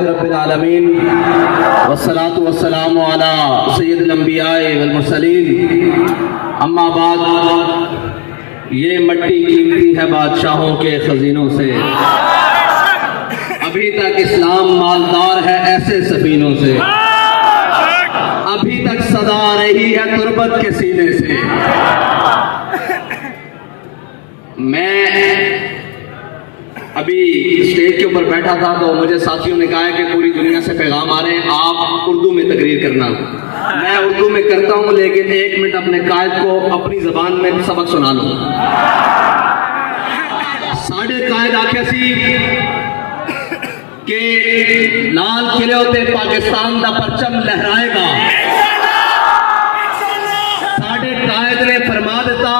अल्हम्दुलिल्लाहि रब्बिल आलमीन वस्सलातु वस्सलामु अला सय्यिदिल अंबियाए वल मुरसलीन। अम्मा बाद, ये मट्टी कीमती है बादशाहों के खजीनों से, अभी तक इस्लाम मालदार है ऐसे सफीनों से, अभी तक सदा रही है तुर्बत के सीने से। मैं अभी स्टेज के ऊपर बैठा था तो मुझे साथियों ने कहा है कि पूरी दुनिया से पैगाम आ रहे हैं, आप उर्दू में तकरीर करना। मैं उर्दू में करता हूं, लेकिन 1 मिनट अपने कायद को अपनी जबान में सबक सुना लूं। साढ़े कायद आखे सी कि लाल किले होते पाकिस्तान का परचम लहराएगा। साढ़े कायद ने फरमा दिता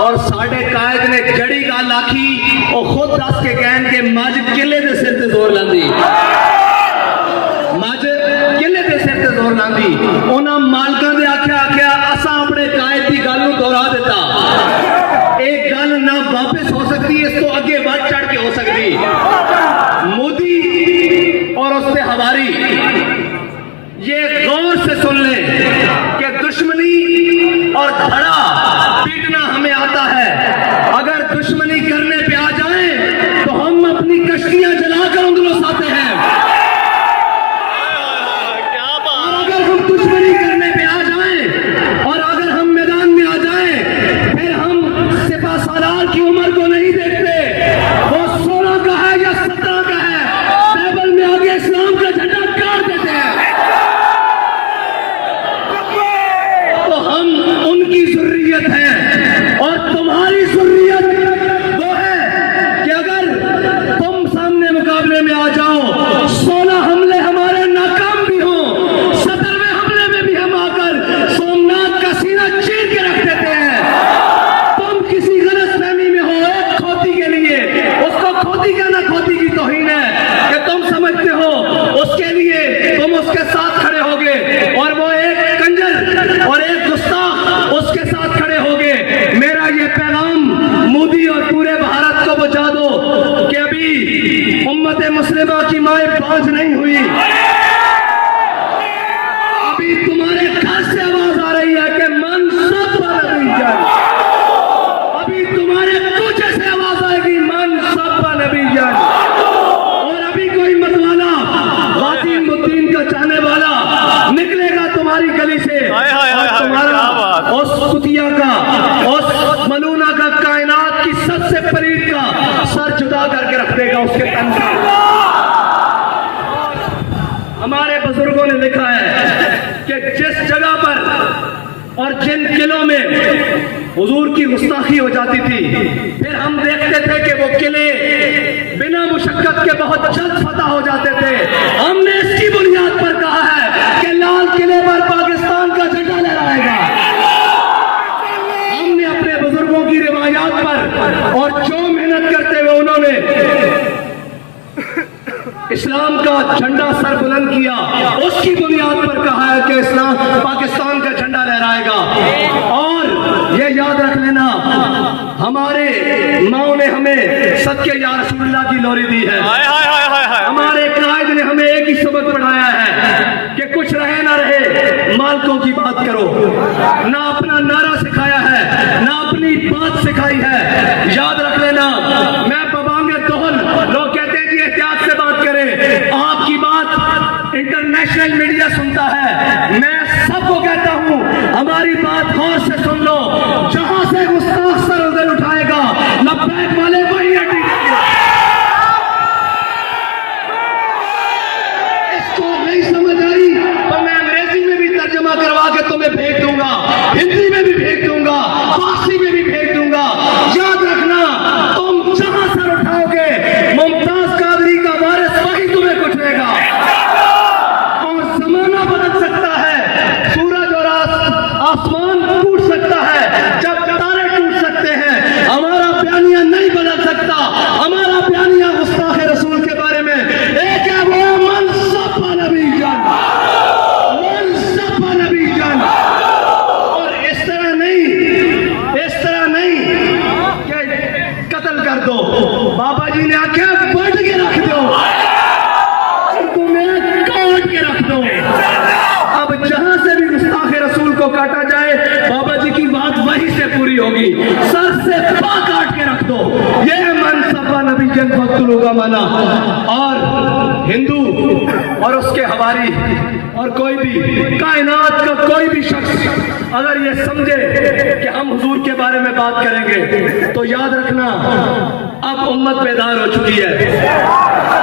और साढ़े कायद ने जड़ी गल आखी और खुद दस के कहन के मज किले के सिर से जोर लांदी, मज किले के सिर से जोर लांदी। उन्होंने मालकां दे आख्या असा अपने कायद की गल नूं दोहरा दिता। एक गल ना वापस हो सकती, इस तो आगे बढ़ चढ़ के हो सकती। मोदी और उससे हमारी ये गौर से सुन ले कि दुश्मनी और धड़ा पीटना हमें आता है। अगर दुश्मनी करने पे आ जाए तो हम अपनी कश्तियां जलाकर उंगलों आते हैं, और अगर हम दुश्मनी करने पे आ जाए और अगर हम मैदान में आ जाए, फिर हम सिपा सालार की उम्र को नहीं देखते, वो 16 का है या 17 का है, टेबल में आगे इस्लाम का झंडा गाड़ देते हैं। तो हम उनकी ज़ुर्रियत है और तुम्हारी ज़ुर्रियत वो है कि अगर तुम सामने मुकाबले में आ जाओ, 16 हमले हमारे नाकाम भी हो, 17वें हमले में भी हम आकर सोमनाथ का सीना चीर के रख देते हैं। तुम किसी गलतफहमी में हो एक खोती के लिए, उसको खोती कहना खोती की तौहीन है कि तुम समझते हो उसके लिए तुम उसके साथ खड़े होगे, और वो एक कंजर और एक गुस्ताख उसके साथ खड़े होगे। मेरा ये पैगाम मोदी और पूरे भारत को बचा दो कि अभी उम्मत मुस्लिमा की माए बांझ नहीं हुई। अभी तुम्हारे घर से आवाज आ रही है कि मनसब पर नबी जान, अभी तुम्हारे कूचे से आवाज आएगी मनसब पर नबी जान। और अभी कोई मतवाला गाजी मुद्दीन का चाहने वाला निकलेगा तुम्हारी गली से और तुम्हारा उस कुतिया का, उस मलूना का, कायनात की सबसे पलीद का सर जुदा करके रख देगा उसके तन से। हमारे बुजुर्गों ने लिखा है कि जिस जगह पर और जिन किलों में हुजूर की गुस्ताखी हो जाती थी, फिर हम देखते थे कि वो किले बिना मुशक्कत के बहुत जल्द फतह हो जाते थे। हमने इसकी बुनियाद पर कहा है कि लाल किले पर पाकिस्तान का झंडा लहराएगा। हमने अपने बुजुर्गों की रिवायात पर और जो मेहनत करते हुए उन्होंने इस्लाम का झंडा सर बुलंद किया, उसकी बुनियाद पर कहा है कि इस्लाम पाकिस्तान का झंडा लहराएगा। और ये याद रख लेना, हमारे माओ ने हमें सत्य या रसूलुल्लाह की लोरी दी है। हमारे कायद ने हमें एक ही सबक पढ़ाया है कि कुछ रहे ना रहे मालकों की बात करो। ना अपना नारा सिखाया है, ना अपनी बात सिखाई है। याद रख लेना, मैं बबांगे दोहल, लोग कहते हैं जी एहतियात से बात करें, आपकी बात इंटरनेशनल मीडिया सुनता है। मैं सबको कहता हूं हमारी बात गौर से सुन लो। जहां से गुस्ताख सर उधर उठाएगा, लब्बैक वाले वही अटी। इसको नहीं समझ आई तो मैं अंग्रेजी में भी तर्जमा करवा के तुम्हें भेज दूंगा, हिंदी में भी भेज दूंगा, फारसी में भी भेज दूंगा। याद रखना, तुम जहां सर उठाओगे मुमताज कादरी का वारिस वही तुम्हें कुचलेगा। और जमाना बदल सकता है, सूरज और आसमान टूट सकता है, जब तारे टूट रख दो। अब जहां से भी गुस्ताखे रसूल को काटा जाए, बाबा जी की बात वहीं से पूरी होगी, सर से पा काट के रख दो। ये मन सफा नबी जन वक्तुल होगा माना। और हिंदू और उसके हवारी और कोई भी कायनात का कोई भी शख्स अगर ये समझे कि हम हुजूर के बारे में बात करेंगे, तो याद रखना अब उम्मत बेदार हो चुकी है।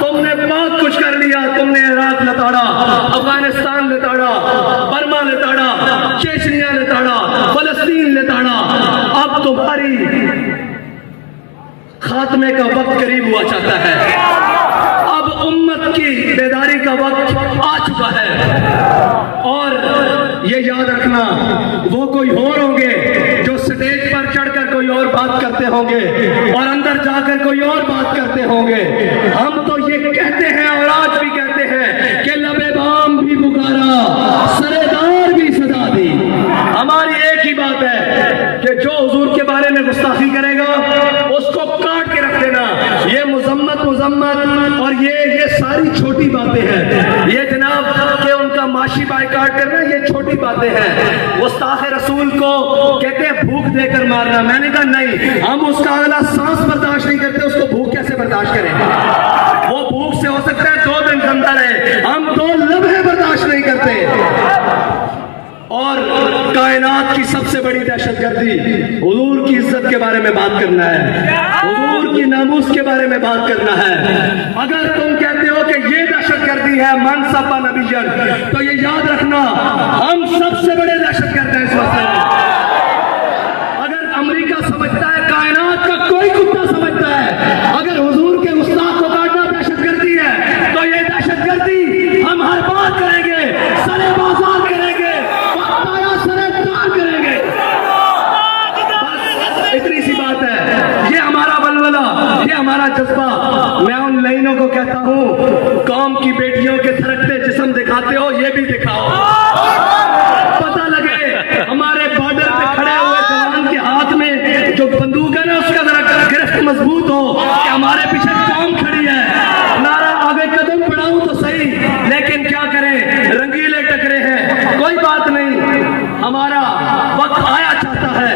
तुमने बहुत कुछ कर लिया, तुमने इराक लताड़ा, अफगानिस्तान लताड़ा, बर्मा लताड़ा, चेचनिया लताड़ा, फलस्तीन लताड़ा। अब तुम्हारी खात्मे का वक्त करीब हुआ चाहता है। अब उम्मत की बेदारी का वक्त आ चुका है। और ये याद रखना, वो कोई और होंगे जो स्टेज पर चढ़कर कोई और बात करते होंगे और अंदर जाकर कोई और बात करते होंगे। हम तो ये कहते हैं और आज भी कहते हैं कि लबे बाम भी पुकारा, सरेदार भी सजा दी। हमारी एक ही बात है कि जो हुजूर के बारे में गुस्ताखी करेगा उसको काट के रख देना। ये मुजम्मत और ये सारी छोटी बातें हैं। ये जनाब के उनका माशी बाइकाट करना ये छोटी बातें हैं। गुस्ताखे रसूल को कहते हैं भूख देकर मारना। मैंने कहा नहीं, हम उसका अगला सांस बर्दाश्त नहीं करते, उसको भूख कैसे बर्दाश्त करें? वो भूख से हो सकता है 2 दिन जिंदा रहे, हम 2 लम्हे बर्दाश्त नहीं करते। और कायनात की सबसे बड़ी दहशतगर्दी हुजूर की इज्जत के बारे में बात करना है, हुजूर की नामूस के बारे में बात करना है। अगर तुम कहते हो कि ये दहशतगर्दी है मन सपा नबीजन, तो ये याद रखना हम सबसे बड़े दहशतगर्द हैं इस मसले में। अगर अमेरिका समझता है, कायनात का कोई कुत्ता समझता है, अगर हुजूर के गुस्ताख को काटना दहशतगर्दी है, तो ये दहशतगर्दी हम हर बात करेंगे, सरे बाजार करेंगे, करेंगे। बस इतनी सी बात है। ये हमारा बलबला, ये हमारा जज्बा। मैं उन लाइनों को कहता हूं, कौम की बेटियों के थरकते जिस्म दिखाते हो, ये भी दिखाओ, पता लगे। हमारे बॉर्डर पे खड़े हुए जवान के हाथ में जो बंदूक है ना, उसका जरा गिरफ्त मजबूत हो कि हमारे पीछे कौम खड़ी है। नारा आगे कदम बढ़ाऊं तो सही, लेकिन क्या करें, रंगीले टकरे हैं। कोई बात नहीं, हमारा वक्त आया चाहता है,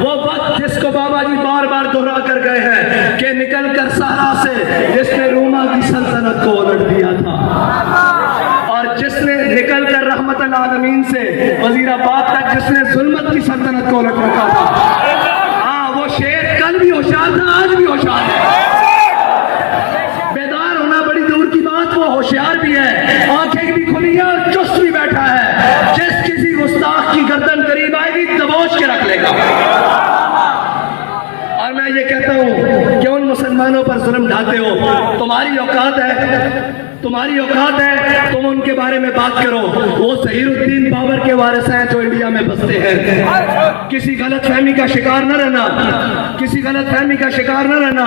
वो वक्त जिसको बाबा जी बार बार दोहरा कर गए हैं कि निकल कर सहरा से जिसने रोमा की सल्तनत को उलट दिया था, और जिसने निकल कर रहमतुल आलमीन से वजीराबाद तक जिसने जुल्मत की सल्तनत को उलट रखा था। हाँ, वो शेर कल भी होशियार था, आज भी होशियार है। बेदार होना बड़ी दूर की बात, वो होशियार भी है, आंखें भी खुली है और चुस्त भी बैठा है। जिस किसी गुस्ताख की गर्दन करीब आएगी दबोच के रख लेगा। और मैं ये कहता हूं कि उन मुसलमानों पर जुल्म ढाते हो, तुम्हारी औकात है, तुम्हारी औकात है, तुम उनके बारे में बात करो। वो ज़हीरुद्दीन बाबर के वारिस हैं जो इंडिया में बसते हैं। किसी गलत फहमी का शिकार न रहना, किसी गलत फहमी का शिकार न रहना।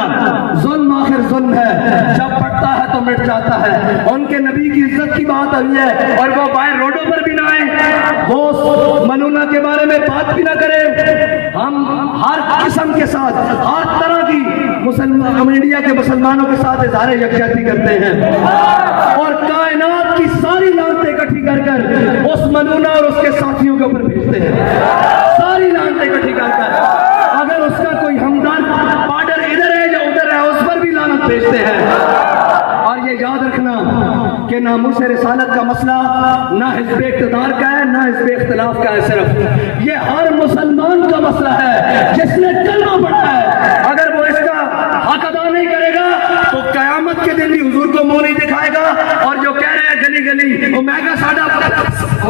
जुल्म आखिर जुल्म है, जब पड़ता है तो मिट जाता है। उनके नबी की इज्जत की बात हुई है और वो बाहर रोडों पर भी ना आए, वो मलूना के बारे में बात भी ना करे। हम हर किस्म के साथ, हर तरह की मुसलमान इंडिया के मुसलमानों के साथ इज़हार यकजहती करते हैं और कायनात की सारी लानतें इकट्ठी कर कर उस मलूना और उसके साथियों के ऊपर भेजते हैं। सारी लानतें इकट्ठी कर कर, अगर उसका कोई हमदर्द बॉर्डर इधर है या उधर है, उस पर भी लानत भेजते हैं। और ये याद रखना कि नामूस रिसालत का मसला ना हिज़्ब इक़्तिदार का है, ना हिज़्ब इख्तिलाफ का है, सिर्फ ये हर मुसलमान का मसला है जिसने कलमा पढ़ा है। अगर वो इसका हक अदा नहीं करेगा तो कयामत के दिन भी हुजूर को मुंह नहीं दिखाएगा। और जो कह रहे हैं गली गली वो मैगा साडा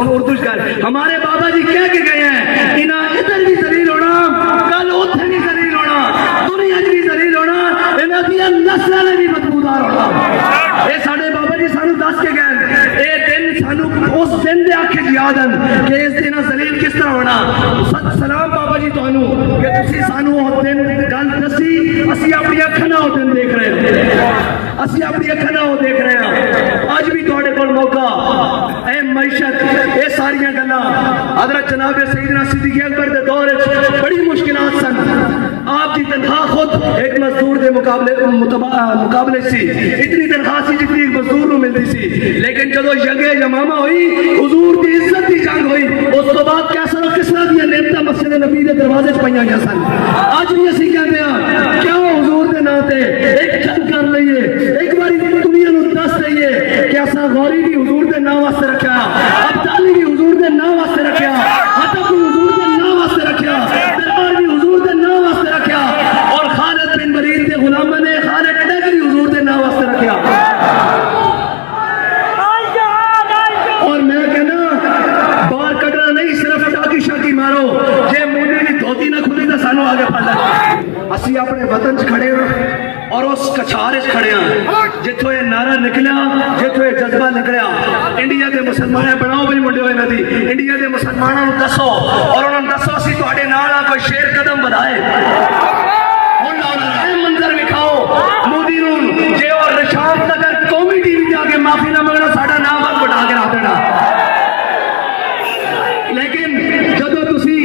उर्दू कर, हमारे बाबा जी कह के गए हैं, इना इधर भी जलील होना, कल उधर भी जलील होना, दुनिया भी जलील होना, इन्हां दी नस्लां ने भी बदबूदार होना। ये साडे बाबा जी सानू दस के गए, ये दिन सानू उस दिन दे आखे याद हैं कि इस दिन जलील किस तरह होना। सत सलाम बाबा जी तुहानू कि तुसीं सानू उस दिन गल दसी, असीं अपनी अखां नाल दिन देख रहे हैं, असीं अपनी अखां नाल देख रहे हैं। अज भी तुहाडे कोल मौका ए मैशत, ये सारियां गल्लां हज़रत जनाब सैयदना सिद्दीक़ अकबर दे दौर च बड़ी मुश्किलात सन। आप दी तनख्वाह खुद एक मजदूर के मुकाबले सी इतनी तनख्वाह सी जितनी एक मजदूर को मिलती सी, लेकिन जो यगे यमामा हुई हुजूर की इज्जत की जंग हुई, उस तो बाद कैसर और किसरा दी नेमता मस्जिद नबी के दरवाजे च पईयां हुई सन। अज भी असीं कहते हैं क्यों हुजूर के नाम ते एक जंग कर लईए, एक बार दुनिया को दस दईए कि असा गौरी भी हुजूर के नाम वास्ते रखा, अब्दाली भी हुजूर के नाम वास्ते रखा, हतक भी हुजूर के नाम वास्ते रखा, दरबार भी हुजूर के नाम वास्ते रखा, और खालिद बिन वलीद के गुलामा ने खालिद डगरी हुजूर के नाम वास्ते रखा। और मैं कहना बाहर कटना नहीं, सिर्फ टाकी शाकी मारो, जे मोदी की धोती ना खुली तो सानू आगे फड़ ले। असी अपने वतन च खड़े हैं और उस कछार च खड़े हैं जिथों ये नारा निकलिया, जिथों ये जज्बा निकलिया, इंडिया के मुसलमान बनाओ भी मुंडे हुए नदी, इंडिया के मुसलमानों को दसो और उन्होंने दसो असी तुहाडे नाल आ, कोई शेर कदम बढ़ाए मंजर विखाओ मोदी नूं जे और निशान अगर कौमी टीवी जाके माफी ना मंगना साडा नाम बस बढ़ा के रख देना। लेकिन जदों तुसी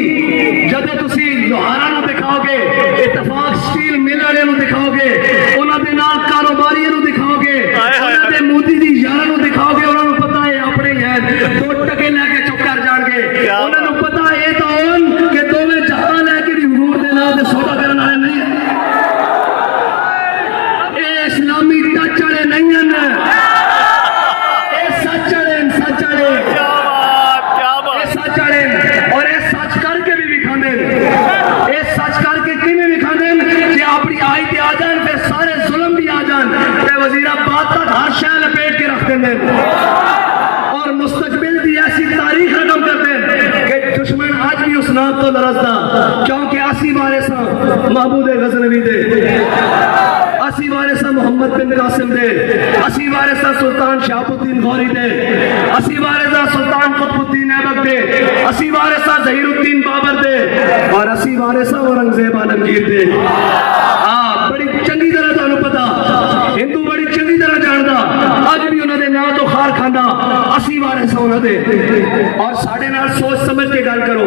लोहारा नूं दिखाओगे, इत्तेफाक स्टील मिल वाले नूं दिखाओगे, उन्होंने नाल कारोबारियों नूं दिखाओगे, उन्होंने मोदी दी यारां नूं दिखाओगे, उन्होंने पता है अपने है 2 टके लैके चुप कर जाणगे, उन्होंने पता है तो कि दोवें जहां लैके भी हुजूर दे नाम ते सौदा करन वाले नहीं है, ये इस्लामी टच वाले नहीं हैं, ये सच वाले और ये सच करके भी विखांदे, ये सच करके किवें विखांदे कि अपनी आई ते आ जान, फिर सारे जुल्म भी आ जान, ते वजीराबाद तक हर शय लपेट के रख देंगे और मुस्तकबिल की ऐसी तारीख रकम करते हैं कि दुश्मन आज भी उस नाम तो लरसदा, क्योंकि असी वारिस महबूब गजनवी दे, असी वारिस मोहम्मद बिन कासिम दे, असी वारिस सुल्तान शहाबुद्दीन गौरी दे, असी वारिस सुल्तान कुतुबुद्दीन ऐबक दे, असी वारिस ज़हीरुद्दीन बाबर दे, और असी वारिस औरंगजेब आलमगीर दे। हाँ, बड़ी चंगी तरह तुहानू पता, हिंदू बड़ी चंगी तरह जानदा, अज भी उन्होंने नाम तो खार खांदा, असी वारिस उन्होंने। और साडे नाल सोच समझ के गल करो,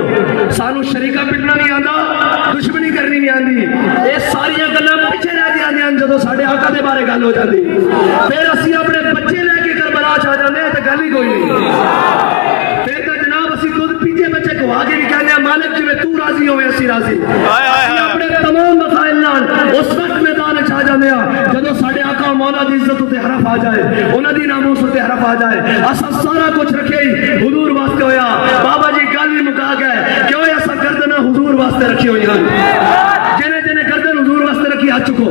सानू शरीका पिटना नहीं आंदा, दुश्मनी करनी नहीं आंदी, ये सारियां गल्लां पिछे रह जांदियां ਜਦੋਂ ਸਾਡੇ आका ਦੇ ਬਾਰੇ ਗੱਲ ਹੋ ਜਾਂਦੀ, ਫਿਰ ਅਸੀਂ ਆਪਣੇ ਬੱਚੇ ਲੈ ਕੇ ਕਰਬਲਾ ਚ ਆ ਜਾਂਦੇ ਆ ਤੇ ਗੱਲ ਹੀ ਕੋਈ ਨਹੀਂ। ਫਿਰ ਤਾਂ ਜਨਾਬ ਅਸੀਂ ਖੁਦ ਪੀछे ਬੱਚੇ ਗਵਾ ਕੇ ਵੀ ਕਹਿੰਦੇ ਆ ਮਾਲਕ ਜਿਵੇਂ ਤੂੰ ਰਾਜ਼ੀ ਹੋਵੇ ਅਸੀਂ ਰਾਜ਼ੀ। ਅਸੀਂ ਆਪਣੇ तमाम ਮਸਾਇਲ ਨਾਲ ਉਸ ਵਕਤ ਮੈਦਾਨ ਚ ਆ ਜਾਂਦੇ ਆ ਜਦੋਂ ਸਾਡੇ ਆका ਮੌਲਾ ਦੀ ਇੱਜ਼ਤ ਉੱਤੇ ਹਰਫ ਆ ਜਾਏ, ਉਹਨਾਂ ਦੀ ਨਾਮੂਸ ਉੱਤੇ ਹਰਫ ਆ ਜਾਏ। ਅਸਾਂ ਸਾਰਾ ਕੁਝ ਰੱਖਿਆ ਹੀ हुजूर वास्ते होया। बाबा जी गल भी मुका गए, क्यों ऐसा गर्दन हुजूर वास्ते रखी हुई हैं, जिन्हें जिन्हें गर्दन हुजूर वास्ते रखी, हाथ चुको।